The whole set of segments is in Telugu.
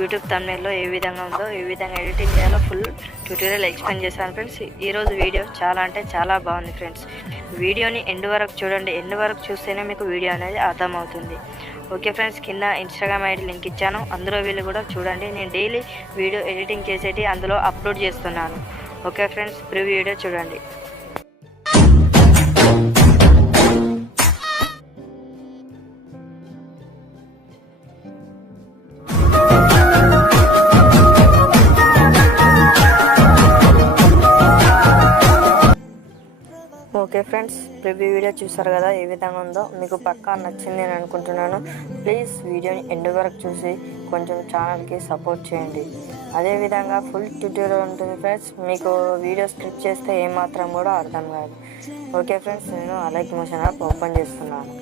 యూట్యూబ్ థంబ్నెయిల్లో ఏ విధంగా ఉందో ఏ విధంగా ఎడిటింగ్ చేయాలో ఫుల్ ట్యూటోరియల్ ఎక్స్ప్లెయిన్ చేశాను ఫ్రెండ్స్. ఈరోజు వీడియో చాలా అంటే చాలా బాగుంది ఫ్రెండ్స్. వీడియోని ఎండ్ వరకు చూడండి. ఎండ్ వరకు చూస్తేనే మీకు వీడియో అనేది అర్థమవుతుంది. ఓకే ఫ్రెండ్స్, కింద ఇన్స్టాగ్రామ్ ఐడి లింక్ ఇచ్చాను, అందులో వీళ్ళు కూడా చూడండి. నేను డైలీ వీడియో ఎడిటింగ్ చేసేటి అందులో అప్లోడ్ చేస్తున్నాను. ఓకే ఫ్రెండ్స్, ప్రివ్యూ వీడియో చూడండి. ఓకే ఫ్రెండ్స్, ప్రివ్యూ వీడియో చూసారు కదా ఏ విధంగా ఉందో. మీకు పక్కా నచ్చింది అని అనుకుంటున్నాను. ప్లీజ్ వీడియోని ఎండ్ వరకు చూసి కొంచెం ఛానల్కి సపోర్ట్ చేయండి. అదేవిధంగా ఫుల్ ట్యూటోరియల్ ఉంటుంది ఫ్రెండ్స్. మీకు వీడియో స్క్రిప్ట్ చేస్తే ఏమాత్రం కూడా అర్థం కాదు. ఓకే ఫ్రెండ్స్, నేను అలైక్ మోషన్ యాప్ ఓపెన్ చేస్తున్నాను.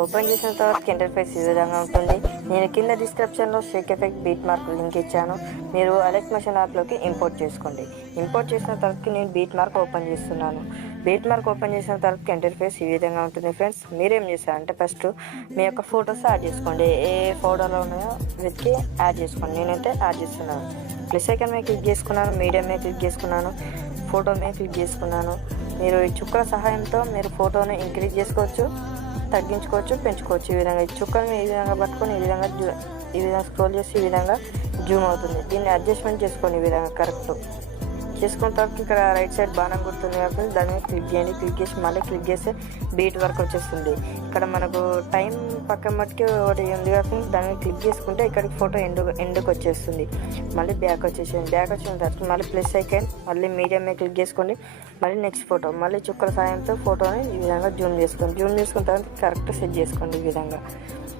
ఓపెన్ చేసిన తర్వాత ఇంటర్ఫేస్ ఈ విధంగా ఉంటుంది. నేను కింద డిస్క్రిప్షన్లో Sheikh effect beat mark link ఇచ్చాను. మీరు అలైక్ మోషన్ యాప్లోకి ఇంపోర్ట్ చేసుకోండి. ఇంపోర్ట్ చేసిన తర్వాత నేను బీట్ మార్క్ ఓపెన్ చేస్తున్నాను. బీట్ మార్క్ ఓపెన్ చేసిన తర్వాత ఇంటర్ఫేస్ ఈ విధంగా ఉంటుంది ఫ్రెండ్స్. మీరేం చేస్తారంటే ఫస్ట్ మీ యొక్క ఫొటోస్ యాడ్ చేసుకోండి. ఏ ఫోటోలో ఉన్నాయో వెతికి యాడ్ చేసుకోండి. నేనైతే యాడ్ చేస్తున్నాను. ప్లస్ ఐకాన్ మీద క్లిక్ చేసుకున్నాను, మీడియా మీద క్లిక్ చేసుకున్నాను, ఫోటో మీద క్లిక్ చేసుకున్నాను. మీరు ఈ చుక్కల సహాయంతో మీరు ఫోటోని ఇంక్రీజ్ చేసుకోవచ్చు, తగ్గించుకోవచ్చు, పెంచుకోవచ్చు. ఈ విధంగా ఈ చుక్కలను ఈ విధంగా పట్టుకొని ఈ విధంగా స్క్రోల్ చేసి ఈ విధంగా జూమ్ అవుతుంది. దీన్ని అడ్జస్ట్మెంట్ చేసుకోండి. ఈ విధంగా కరెక్ట్ చేసుకున్న తర్వాత ఇక్కడ రైట్ సైడ్ బాణం గుర్తుంది కాబట్టి దాని మీద క్లిక్ చేయండి. క్లిక్ చేసి మళ్ళీ క్లిక్ చేస్తే బీట్ వరకు వచ్చేస్తుంది. ఇక్కడ మనకు టైం పక్కన మట్టుకి ఒకటి ఉంది కాబట్టి దాని మీద క్లిక్ చేసుకుంటే ఇక్కడికి ఫోటో ఎండుకు వచ్చేస్తుంది. మళ్ళీ బ్యాక్ వచ్చేసింది. బ్యాక్ వచ్చిన తర్వాత మళ్ళీ ప్లస్ ఐకాన్ మళ్ళీ మీడియం మీద క్లిక్ చేసుకోండి. మళ్ళీ నెక్స్ట్ ఫోటో మళ్ళీ చుక్కల సాయంతో ఫోటోని ఈ విధంగా జూమ్ చేసుకోండి. జూమ్ చేసుకున్న తర్వాత కరెక్ట్ సెట్ చేసుకోండి. ఈ విధంగా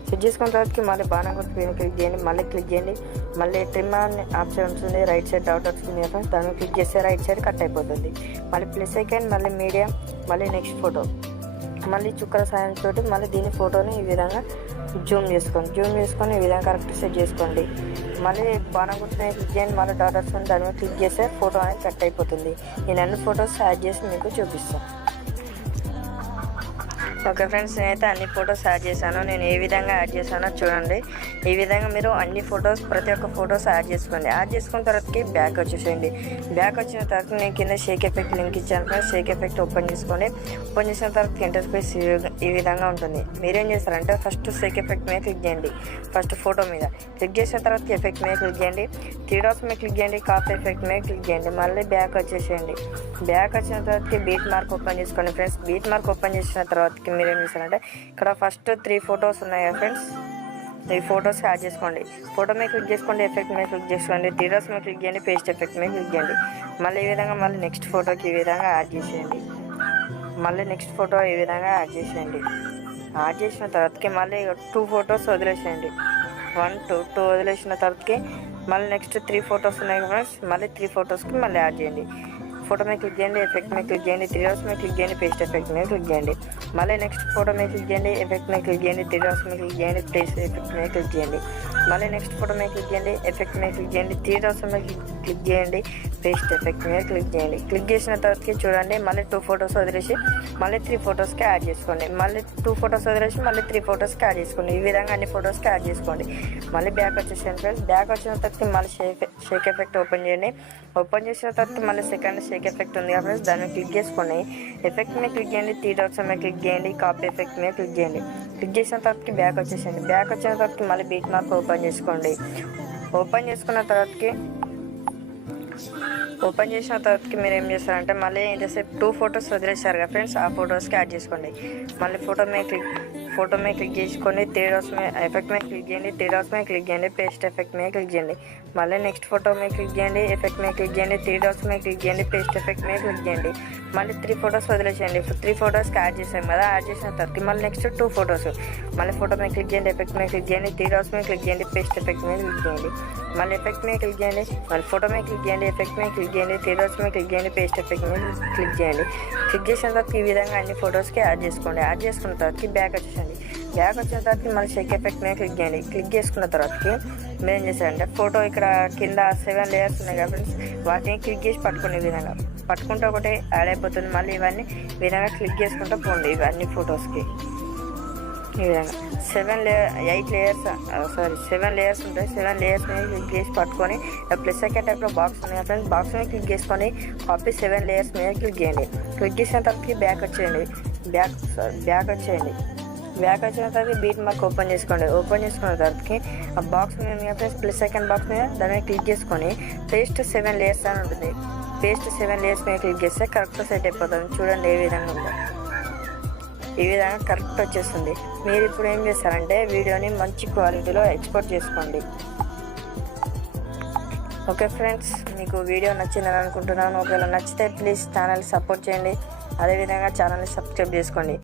సెట్ చేసుకున్న తర్వాత మళ్ళీ బాణం గుర్తు పైన క్లిక్ చేయండి. మళ్ళీ క్లిక్ చేయండి. మళ్ళీ ట్రిమ్ అని ఆప్షన్ ఉంటుంది. రైట్ సైడ్ డాట్ వస్తుంది కదా, దాన్ని క్లిక్ చేస్తే రైట్ సైడ్ కట్ అయిపోతుంది. మళ్ళీ ప్లస్ ఐకాన్ మళ్ళీ మీడియం మళ్ళీ నెక్స్ట్ ఫోటో మళ్ళీ చుక్కల సాయంతో మళ్ళీ దీని ఫోటోని ఈ విధంగా జూమ్ చేసుకోండి. జూమ్ చేసుకొని ఈ విధంగా కరెక్ట్ సెట్ చేసుకోండి. మళ్ళీ బాణం గుర్తు క్లిక్ చేయండి. మళ్ళీ డాట్ వస్తుంది, దాని మీద క్లిక్ చేస్తే ఫోటో అనేది కట్ అయిపోతుంది. నేను అన్ని ఫొటోస్ యాడ్ చేసి మీకు చూపిస్తాను. ఓకే ఫ్రెండ్స్, నేనైతే అన్ని ఫొటోస్ యాడ్ చేశాను. నేను ఏ విధంగా యాడ్ చేశానో చూడండి. ఈ విధంగా మీరు అన్ని ఫొటోస్ ప్రతి ఒక్క ఫొటోస్ యాడ్ చేసుకోండి. యాడ్ చేసుకున్న తర్వాతకి బ్యాక్ వచ్చేసేయండి. బ్యాక్ వచ్చిన తర్వాత నేను కింద షేక్ ఎఫెక్ట్ లింక్ ఇచ్చాను ఫ్రెండ్స్. షేక్ ఎఫెక్ట్ ఓపెన్ చేసుకోండి. ఓపెన్ చేసిన తర్వాత ఇంటర్ఫేస్ ఈ విధంగా ఉంటుంది. మీరేం చేస్తారంటే ఫస్ట్ షేక్ ఎఫెక్ట్ మీద క్లిక్ చేయండి. ఫస్ట్ ఫోటో మీద క్లిక్ చేసిన తర్వాత ఎఫెక్ట్ మీద క్లిక్ చేయండి. 3 డాట్స్ మీద క్లిక్ చేయండి. కాపీ ఎఫెక్ట్ మీద క్లిక్ చేయండి. మళ్ళీ బ్యాక్ వచ్చేసేయండి. బ్యాక్ వచ్చిన తర్వాత బీట్ మార్క్ ఓపెన్ చేసుకోండి ఫ్రెండ్స్. బీట్ మార్క్ ఓపెన్ చేసిన తర్వాత మీరేం చేస్తారంటే ఇక్కడ ఫస్ట్ 3 ఫొటోస్ ఉన్నాయి కదా ఫ్రెండ్స్, ఈ ఫొటోస్ యాడ్ చేసుకోండి. ఫోటో మీద క్లిక్ చేసుకోండి. ఎఫెక్ట్ మీద క్లిక్ చేసుకోండి. 3 డాట్స్ మీద క్లిక్ చేయండి. పేస్ట్ ఎఫెక్ట్ మీద క్లిక్ చేయండి. మళ్ళీ ఈ విధంగా మళ్ళీ నెక్స్ట్ ఫోటోకి ఈ విధంగా యాడ్ చేసేయండి. మళ్ళీ నెక్స్ట్ ఫోటో ఈ విధంగా యాడ్ చేసేయండి. యాడ్ చేసిన తర్వాతకి మళ్ళీ 2 ఫొటోస్ వదిలేసేయండి. 1 2 వదిలేసిన తర్వాతకి మళ్ళీ నెక్స్ట్ 3 ఫొటోస్ ఉన్నాయి ఫ్రెండ్స్. మళ్ళీ 3 ఫొటోస్కి మళ్ళీ యాడ్ చేయండి. ఫోటో మీద క్లిక్ చేయండి. ఎఫెక్ట్ మీద క్లిక్ చేయండి. 3 డాట్స్ మీద క్లిక్ చేయండి. పేస్ట్ ఎఫెక్ట్ మీద క్లిక్ చేయండి. మళ్ళీ నెక్స్ట్ ఫోటో మీద క్లిక్ చేయండి. ఎఫెక్ట్ మీద క్లిక్ చేయండి. 3 డాట్స్ మీద క్లిక్ చేయండి. పేస్ట్ ఎఫెక్ట్ మీద క్లిక్ చేయండి. మళ్ళీ నెక్స్ట్ ఫోటో మీద క్లిక్ చేయండి. ఎఫెక్ట్ మీద క్లిక్ చేయండి. 3 డాట్స్ మీద క్లిక్ చేయండి. పేస్ట్ ఎఫెక్ట్ మీద క్లిక్ చేయండి. క్లిక్ చేసిన తర్వాతకి చూడండి మళ్ళీ 2 ఫొటోస్ వదిలేసి మళ్ళీ 3 ఫొటోస్కి యాడ్ చేసుకోండి. మళ్ళీ 2 ఫొటోస్ వదిలేసి మళ్ళీ 3 ఫొటోస్కి యాడ్ చేసుకోండి. ఈ విధంగా అన్ని ఫొటోస్కి యాడ్ చేసుకోండి. మళ్ళీ బ్యాక్ వచ్చేసాను ఫ్రెండ్స్. బ్యాక్ వచ్చిన తర్వాత మళ్ళీ షేక్ ఎఫెక్ట్ ఓపెన్ చేయండి. ఓపెన్ చేసిన తర్వాత మళ్ళీ సెకండ్ షేక్ ఎఫెక్ట్ ఉంది కదా ఫ్రెండ్స్, దాన్ని క్లిక్ చేసుకొని ఎఫెక్ట్ మీద క్లిక్ చేయండి. 3 డాట్స్ మీద క్లిక్ చేయండి. కాపీ ఎఫెక్ట్ మీద క్లిక్ చేయండి. క్లిక్ చేసిన తర్వాత బ్యాక్ వచ్చేసండి. బ్యాక్ వచ్చిన తర్వాత మళ్ళీ బీట్ మార్క్ ఓపెన్ చేసుకోండి. ఓపెన్ చేసుకున్న తర్వాతకి మీరు ఏం చేస్తారంటే మళ్ళీ ఇంతసేపు 2 ఫొటోస్ వదిలేసారు కదా ఫ్రెండ్స్, ఆ ఫొటోస్కి యాడ్ చేసుకోండి. మళ్ళీ ఫోటో మీద క్లిక్ చేసుకొని 3 డాట్స్ మీద ఎఫెక్ట్ మీద క్లిక్ చేయండి. 3 డాట్స్ మీద క్లిక్ చేయండి. పేస్ట్ ఎఫెక్ట్ మీద క్లిక్ చేయండి. మళ్ళీ నెక్స్ట్ ఫోటో మీద క్లిక్ చేయండి. ఎఫెక్ట్ మీద క్లిక్ చేయండి. 3 డాట్స్ మీద క్లిక్ చేయండి. పేస్ట్ ఎఫెక్ట్ మీద క్లిక్ చేయండి. మళ్ళీ 3 ఫొటోస్ వదిలేసేయండి. 3 ఫొటోస్కి యాడ్ చేసాం కదా, యాడ్ చేసిన తర్వాత మళ్ళీ నెక్స్ట్ 2 ఫొటోస్ మళ్ళీ ఫోటో మీద క్లిక్ చేయండి. ఎఫెక్ట్ మీద క్లిక్ చేయండి. 3 డాట్స్ మీద క్లిక్ చేయండి. పేస్ట్ ఎఫెక్ట్ మీద క్లిక్ చేయండి. మళ్ళీ ఎఫెక్ట్ మీద క్లిక్ చేయండి. మళ్ళీ ఫోటో మీద క్లిక్ చేయండి. ఎఫెక్ట్ మీద క్లిక్ చేయండి. 3 డాట్స్ మీద క్లిక్ చేయండి. పేస్ట్ ఎఫెక్ట్ మీద క్లిక్ చేయండి. క్లిక్ చేసిన తర్వాత ఈ విధంగా అన్ని ఫొటోస్కి యాడ్ చేసుకోండి. యాడ్ చేసుకున్న తర్వాత బ్యాక్ వచ్చేసండి. బ్యాక్ వచ్చిన తర్వాత మళ్ళీ షేక్ ఎఫెక్ట్ మీద క్లిక్ చేయండి. క్లిక్ చేసుకున్న తర్వాతకి మీరు ఏం చేశారంటే ఫోటో ఇక్కడ కింద 7 లేయర్స్ ఉన్నాయి కదా ఫ్రెండ్స్, వాటిని క్లిక్ చేసి పట్టుకునే విధంగా పట్టుకుంటే ఒకటి యాడ్ అయిపోతుంది. మళ్ళీ ఇవన్నీ విధంగా క్లిక్ చేసుకుంటూ పోండి ఇవన్నీ ఫొటోస్కి. ఈ విధంగా 7 లేయర్స్ ఉంటాయి. 7 లేయర్స్ మీద క్లిక్ చేసి పట్టుకొని ప్లస్ సెకండ్ టైప్లో బాక్స్ ఉంది కదా ఫ్రెండ్స్, బాక్స్ మీద క్లిక్ చేసుకొని కాపీ 7 లేయర్స్ మీద క్లిక్ చేయండి. క్లిక్ చేసిన తర్వాత బ్యాక్ వచ్చేయండి. బ్యాక్ వచ్చిన తర్వాత బీట్ మార్క్ ఓపెన్ చేసుకోండి. ఓపెన్ చేసుకున్న తర్వాతకి ఆ బాక్స్ మీద ఫ్రెండ్స్ ప్లస్ సెకండ్ బాక్స్ మీద దాని మీద క్లిక్ చేసుకొని పేస్ట్ 7 లేయర్స్ అని ఉంటుంది. పేస్ట్ 7 లేయర్స్ మీద క్లిక్ చేస్తే కరెక్ట్గా సెట్ అయిపోతుంది. చూడండి ఏ విధంగా ఉందో. ఈ విధంగా కరెక్ట్ వచ్చేస్తుంది. మీరు ఇప్పుడు ఏం చేస్తారంటే వీడియోని మంచి క్వాలిటీలో ఎక్స్పోర్ట్ చేసుకోండి. ఓకే ఫ్రెండ్స్, మీకు వీడియో నచ్చిందని అనుకుంటున్నాను. ఒకవేళ నచ్చితే ప్లీజ్ ఛానల్ సపోర్ట్ చేయండి. అదేవిధంగా ఛానల్ని సబ్స్క్రైబ్ చేసుకోండి.